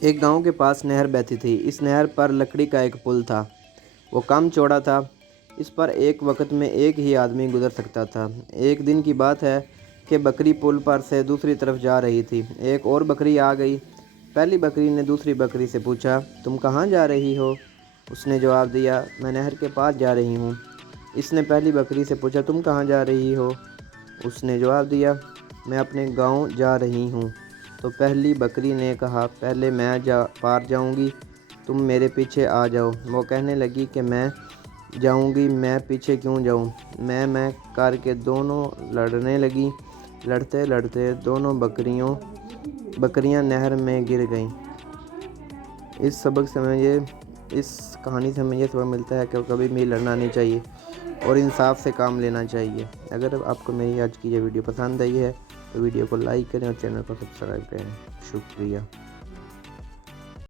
ایک گاؤں کے پاس نہر بہتی تھی۔ اس نہر پر لکڑی کا ایک پل تھا۔ وہ کم چوڑا تھا۔ اس پر ایک وقت میں ایک ہی آدمی گزر سکتا تھا۔ ایک دن کی بات ہے کہ بکری پل پر سے دوسری طرف جا رہی تھی۔ ایک اور بکری آ گئی۔ پہلی بکری نے دوسری بکری سے پوچھا، تم کہاں جا رہی ہو؟ اس نے جواب دیا، میں نہر کے پاس جا رہی ہوں۔ اس نے پہلی بکری سے پوچھا، تم کہاں جا رہی ہو؟ اس نے جواب دیا، میں اپنے گاؤں جا رہی ہوں۔ تو پہلی بکری نے کہا، پہلے میں پار جاؤں گی، تم میرے پیچھے آ جاؤ۔ وہ کہنے لگی کہ میں جاؤں گی، میں پیچھے کیوں جاؤں؟ میں کر کے دونوں لڑنے لگیں۔ لڑتے لڑتے دونوں بکریاں نہر میں گر گئیں۔ اس کہانی سے ہمیں یہ سبق ملتا ہے کہ کبھی بھی لڑنا نہیں چاہیے اور انصاف سے کام لینا چاہیے۔ اگر آپ کو میری آج کی یہ ویڈیو پسند آئی ہے تو ویڈیو کو لائک کریں اور چینل کو سبسکرائب کریں۔ شکریہ۔